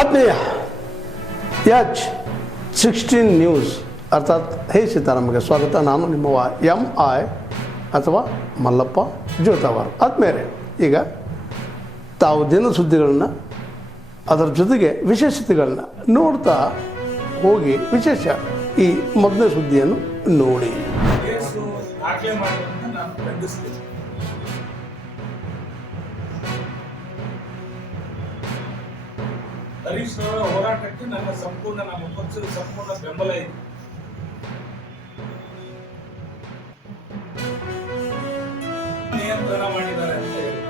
ಆತ್ಮೀಯ H16 news ಅರ್ಥಾತ್ ಹೇ ಸೀತಾರಾಮಗೆ ಸ್ವಾಗತ. ನಾನು ನಿಮ್ಮವ MI ಅಥವಾ ಮಲ್ಲಪ್ಪ ಜೋತಾವಾರ್. ಆದ್ಮೇಲೆ ಈಗ ತಾವು ದಿನ ಸುದ್ದಿಗಳನ್ನ ಅದರ ಜೊತೆಗೆ ವಿಶೇಷತೆಗಳನ್ನ ನೋಡ್ತಾ ಹೋಗಿ ವಿಶೇಷ ಈ ಮೊದಲನೇ ಸುದ್ದಿಯನ್ನು ನೋಡಿ. ಹರೀಶ್ ಅವರ ಹೋರಾಟಕ್ಕೆ ನಮ್ಮ ಪಕ್ಷದ ಸಂಪೂರ್ಣ ಬೆಂಬಲ ಇದೆ. ನಿಯಂತ್ರಣ ಮಾಡಿದ್ದಾರೆ ಅಂತ ಹೇಳಿ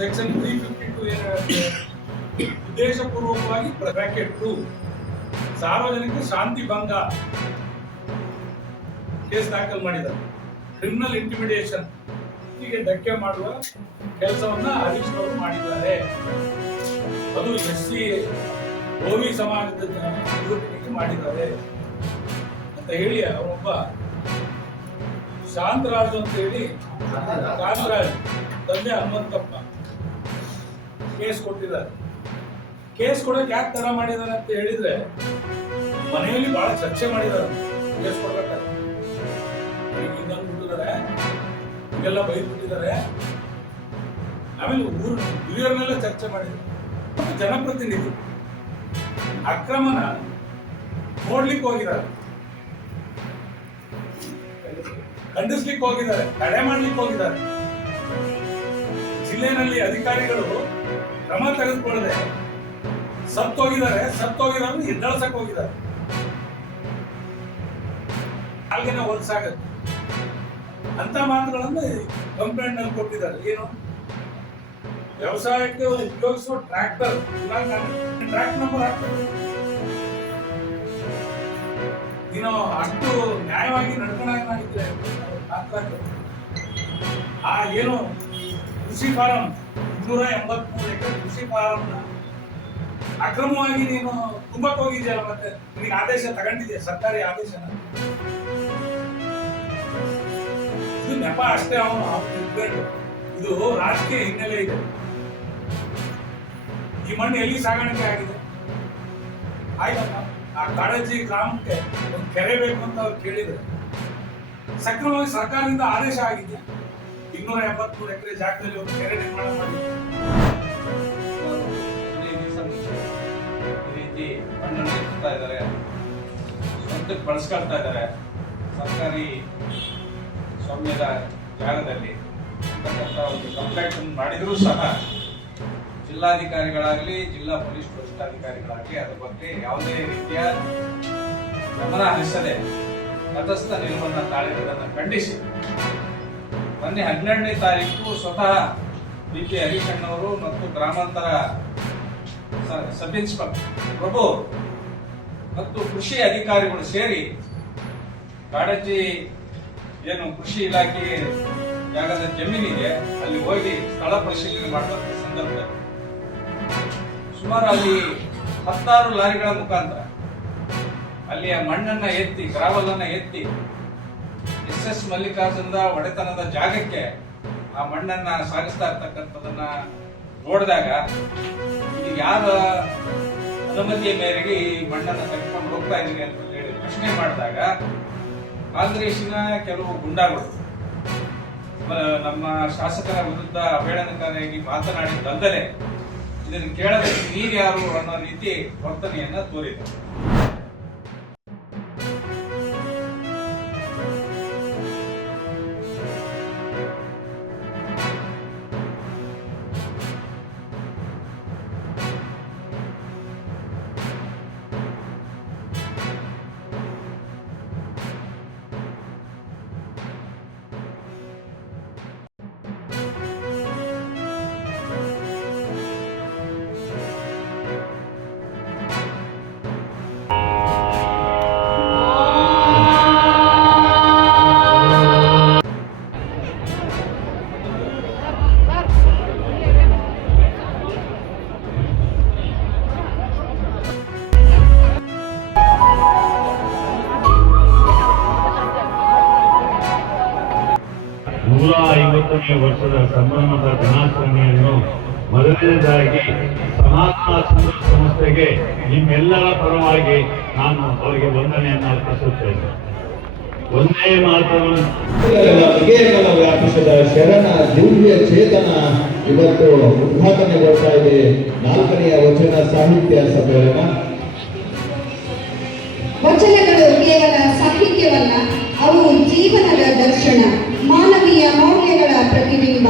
ಸೆಕ್ಷನ್ 352 ಏನು ಹೇಳುತ್ತೆ, ಉದ್ದೇಶಪೂರ್ವಕವಾಗಿ ಬ್ರಾಕೆಟ್ 2 ಸಾರ್ವಜನಿಕ ಶಾಂತಿ ಭಂಗ ಕೇಸ್ ದಾಖಲು ಮಾಡಿದ್ದಾರೆ. ಕ್ರಿಮಿನಲ್ ಇಂಟಿಮಿಡೇಷನ್ ಹೀಗೆ ಧಕ್ಕೆ ಮಾಡುವ ಕೆಲಸವನ್ನ ಹರೀಶ್ ಅವರು ಮಾಡಿದ್ದಾರೆ. ಅದು SC OB ಸಮಾಜದ ವಿರೋಧಿಗಳಿಗೆ ಮಾಡಿದ್ದಾರೆ ಅಂತ ಹೇಳಿ ಅವರೊಬ್ಬ ಶಾಂತರಾಜು ಅಂತ ಹೇಳಿ ಕಾಂತರಾಜ್ ತಂದೆ ಹನುಮಂತಪ್ಪ ಕೇಸ್ ಕೊಟ್ಟಿದ್ದಾರೆ. ಕೇಸ್ ಕೊಡಕ್ಕೆ ಯಾಕೆ ತರ ಮಾಡಿದ್ದಾರೆ ಅಂತ ಹೇಳಿದ್ರೆ, ಮನೆಯಲ್ಲಿ ಬಹಳ ಚರ್ಚೆ ಮಾಡಿದ್ದಾರೆ. ಕೇಸ್ ಕೊಡ್ಬೇಕಾದ್ರೆ ಬಿಟ್ಟಿದ್ದಾರೆ, ಈಗೆಲ್ಲ ಬೈದ್ಬಿಟ್ಟಿದ್ದಾರೆ. ಆಮೇಲೆ ಊರು ಹಿರಿಯರನ್ನೆಲ್ಲ ಚರ್ಚೆ ಮಾಡಿದ್ದಾರೆ. ಜನಪ್ರತಿನಿಧಿ ಅಕ್ರಮನ ನೋಡ್ಲಿಕ್ಕೆ ಹೋಗಿದ್ದಾರೆ, ಖಂಡಿಸ್ಲಿಕ್ಕೆ ಹೋಗಿದ್ದಾರೆ, ತಡೆ ಮಾಡ್ಲಿಕ್ಕೆ ಹೋಗಿದ್ದಾರೆ. ಜಿಲ್ಲೆಯಲ್ಲಿ ಅಧಿಕಾರಿಗಳು ಕ್ರಮ ತೆಗೆದುಕೊಳ್ಳದೆ ಸತ್ತೋಗಿರೋರು ಎದ್ದಳ್ಸಕ್ ಹೋಗಿದ್ದಾರೆ. ಅಲ್ಲಿನ ಹೊಲಸಾಗತ್ತೆ ಅಂತ ಮಾತುಗಳನ್ನು ಕಂಪ್ಲೇಂಟ್ ನಲ್ಲಿ ಕೊಟ್ಟಿದ್ದಾರೆ. ಏನು ವ್ಯವಸಾಯಕ್ಕೆ ಉಪಯೋಗಿಸುವ ಟ್ರ್ಯಾಕ್ಟರ್ ನಂಬರ್ ಹಾಕ್ತಾರೆ. ನೀನು ಅಷ್ಟು ನ್ಯಾಯವಾಗಿ ನಡ್ಕೊಂಡಾಗಿದ್ರೆ ಆ ಏನು ಕೃಷಿ ಫಾರಂ 283 ಎಕರೆ ಕೃಷಿ ಫಾರಂನ ಅಕ್ರಮವಾಗಿ ನೀನು ತುಂಬಕ್ ಹೋಗಿದ್ಯಲ್ಲ, ಮತ್ತೆ ನಿನಗೆ ಆದೇಶ ತಗೊಂಡಿದ್ಯಾ, ಸರ್ಕಾರಿ ಆದೇಶನ. ಇದು ನೆಪ ಅಷ್ಟೇ. ಇದು ರಾಜಕೀಯ ಹಿನ್ನೆಲೆ ಇದೆ. ಈ ಮಣ್ಣು ಎಲ್ಲಿ ಸಾಗಾಣಿಕೆ ಆಗಿದೆ? ಆಯ್ತಲ್ಲ, ಆ ಕಾಳಜಿ ಗ್ರಾಮಕ್ಕೆ ಒಂದು ಕೆರೆ ಬೇಕು ಅಂತ ಅವ್ರು ಕೇಳಿದ್ರೆ ಸಕ್ರಮವಾಗಿ ಸರ್ಕಾರದಿಂದ ಆದೇಶ ಆಗಿದೆ. 283 ಎಕರೆ ಜಾಗದಲ್ಲಿ ಒಂದು ಕೆರೆ ನಿರ್ಮಾಣ ಮಾಡಿ ಈ ರೀತಿ ಮಣ್ಣನ್ನು ಎತ್ತುತ್ತಾ ಇದ್ದಾರೆ, ಸ್ವಂತಕ್ಕೆ ಬಳಸ್ಕೊಳ್ತಾ ಇದ್ದಾರೆ. ಸರ್ಕಾರಿ ಸ್ವಾಮ್ಯದ ಜಾಗದಲ್ಲಿ ಒಂದು ಕಂಪ್ಲೇಂಟ್ ಮಾಡಿದರೂ ಸಹ ಜಿಲ್ಲಾಧಿಕಾರಿಗಳಾಗಲಿ ಜಿಲ್ಲಾ ಪೊಲೀಸ್ ವರಿಷ್ಠಾಧಿಕಾರಿಗಳಾಗಲಿ ಅದರ ಬಗ್ಗೆ ಯಾವುದೇ ರೀತಿಯ ಗಮನ ಹರಿಸದೆ ತಟಸ್ಥ ನಿಲುವನ್ನು ತಾಳಿರುವುದನ್ನು ಖಂಡಿಸಿ ಮೊನ್ನೆ 12ನೇ ತಾರೀಕು ಸ್ವತಃ BP ಹರೀಶಣ್ಣವರು ಮತ್ತು ಗ್ರಾಮಾಂತರ ಸಬ್ ಇನ್ಸ್ಪೆಕ್ಟರ್ ಪ್ರಭು ಮತ್ತು ಕೃಷಿ ಅಧಿಕಾರಿಗಳು ಸೇರಿ ಕಾಡಜ್ಜಿ ಏನು ಕೃಷಿ ಇಲಾಖೆ ಜಾಗದ ಜಮೀನಿದೆ ಅಲ್ಲಿ ಹೋಗಿ ಸ್ಥಳ ಪರಿಶೀಲನೆ ಮಾಡುವಂತ ಸಂದರ್ಭದಲ್ಲಿ ಸುಮಾರು ಅಲ್ಲಿ 16 ಲಾರಿಗಳ ಮುಖಾಂತರ ಅಲ್ಲಿಯ ಮಣ್ಣನ್ನ ಎತ್ತಿ ಗ್ರಾವಲ್ ಎತ್ತಿ SS ಮಲ್ಲಿಕಾರ್ಜುನದ ಒಡೆತನದ ಜಾಗಕ್ಕೆ ಆ ಮಣ್ಣನ್ನ ಸಾಗಿಸ್ತಾ ಇರ್ತಕ್ಕಂಥದನ್ನ ನೋಡಿದಾಗ ಇದು ಯಾರ ಅನುಮತಿಯ ಮೇರೆಗೆ ಈ ಮಣ್ಣನ್ನ ತೆಗೆದುಕೊಂಡು ಹೋಗ್ತಾ ಇದೀವಿ ಅಂತ ಹೇಳಿ ಪ್ರಶ್ನೆ ಮಾಡಿದಾಗ ಕಾಂಗ್ರೆಸ್ಸಿನ ಕೆಲವು ಗುಂಡಾಗಳು ನಮ್ಮ ಶಾಸಕರ ವಿರುದ್ಧ ಅವಹೇಳನಕಾರಿಯಾಗಿ ಮಾತನಾಡಿದ್ದಲ್ಲದೆ ಇದನ್ನು ಕೇಳದೆ ನೀರ್ಯಾರು ಅನ್ನೋ ರೀತಿ ವರ್ತನೆಯನ್ನ ತೋರಿದರು. ವರ್ಷದ ಸಂಭ್ರಮದ ದಿನಾಚರಣೆಯನ್ನು ಮೊದಲನೇದಾಗಿ ಸನಾತನ ಸಂಸ್ಥೆಗೆ ನಿಮ್ಮೆಲ್ಲರ ಪರವಾಗಿ ನಾನು ಅವರಿಗೆ ವಂದನೆಯನ್ನು ಅರ್ಪಿಸುತ್ತೇನೆ. ಒಂದೇ ಮಾತನ್ನು ವಿಜಯಕಲ ವ್ಯಾಪಿಸಿದ ಶರಣ ದಿವ್ಯ ಚೇತನ ಇವತ್ತು ಉದ್ಘಾಟನೆಗೊಳ್ತಾ ಇದೆ. 4ನೇ ವಚನ ಸಾಹಿತ್ಯ ಸಮ್ಮೇಳನ. ವಚನಗಳು ಕೇವಲ ಸಾಹಿತ್ಯವಲ್ಲ, ಅವು ಜೀವನದ ದರ್ಶನ, ಮಾನವೀಯ ಮೌಲ್ಯಗಳ ಪ್ರತಿಬಿಂಬ.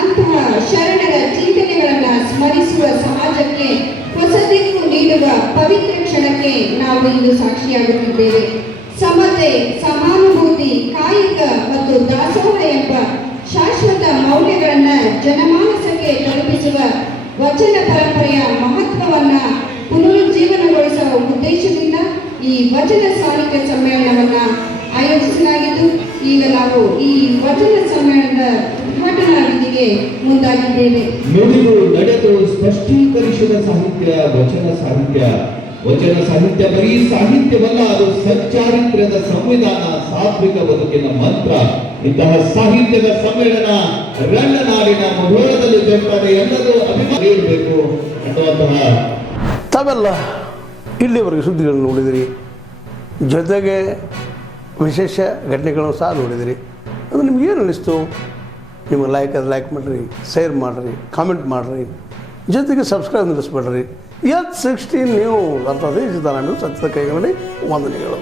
ಅಂತಹ ಶರಣರ ಚಿಂತನೆಗಳನ್ನು ಸ್ಮರಿಸುವ ಸಮಾಜಕ್ಕೆ ಹೊಸ ದಿಕ್ಕು ನೀಡುವ ಪವಿತ್ರ ಕ್ಷಣಕ್ಕೆ ನಾವು ಇಂದು ಸಾಕ್ಷಿಯಾಗುತ್ತಿದ್ದೇವೆ. ಸಮತೆ, ಸಮಾನುಭೂತಿ, ಕಾಯಕ ಮತ್ತು ದಾಸೋಹ ಎಂಬ ಶಾಶ್ವತ ಮೌಲ್ಯಗಳನ್ನು ಜನಮಾನಸಕ್ಕೆ ತಲುಪಿಸುವ ವಚನ ಪರಂಪರೆಯ ಮಹತ್ವವನ್ನ ಪುನರುಜ್ಜೀವನಗೊಳಿಸುವ ಉದ್ದೇಶದಿಂದ ಈ ವಚನ ಸಾಹಿತ್ಯ ಸಮ್ಮೇಳನವನ್ನ ಆಯೋಜಿಸಲಾಗಿದ್ದು, ಈಗ ನಾವು ಈ ವಚನ ಸಮ್ಮೇಳನದ ಉದ್ಘಾಟನಾ ವಿಧಿಗೆ ಮುಂದಾಗಿದ್ದೇವೆ. ನುಡಿದು ನಡೆದು ಸ್ಪಷ್ಟೀಕರಿಸಿದ ಸಾಹಿತ್ಯ ವಚನ ಸಾಹಿತ್ಯ. ವಚನ ಸಾಹಿತ್ಯ ಬರೀ ಸಾಹಿತ್ಯವಲ್ಲ, ಅದು ಸಚ್ಚಾರಿತ್ರ್ಯದ ಸಂವಿಧಾನ, ಸಾತ್ವಿಕ ಬದುಕಿನ ಮಂತ್ರ. ಇಂತಹ ಸಾಹಿತ್ಯದ ಸಮ್ಮೇಳನ ರಣ್ಣನಾಡಿನ ಮುಧೋಳದಲ್ಲಿ ಜರುಗುತ್ತದೆ ಎಲ್ಲರೂ ಅಭಿಮಾನ ಇರಬೇಕು ಅನ್ನುವಂತಹ. ತಾವೆಲ್ಲ ಇಲ್ಲಿವರೆಗೆ ಸುದ್ದಿಗಳನ್ನು ನೋಡಿದಿರಿ, ಜೊತೆಗೆ ವಿಶೇಷ ಘಟನೆಗಳನ್ನು ಸಹ ನೋಡಿದಿರಿ. ಅದು ನಿಮ್ಗೇನು ಅನ್ನಿಸ್ತು? ನಿಮಗೆ ಲೈಕ್ ಮಾಡಿರಿ, ಶೇರ್ ಮಾಡಿರಿ, ಕಾಮೆಂಟ್ ಮಾಡಿರಿ, ಜೊತೆಗೆ ಸಬ್ಸ್ಕ್ರೈಬ್ ನಿಲ್ಲಿಸ್ಬೇಡ್ರಿ. H16 ನ್ಯೂಸ್ ಅರ್ಥಾತ್ ಸತ್ಯದ ಕೈಗನ್ನಡಿ ವಂದನೆಗಳು.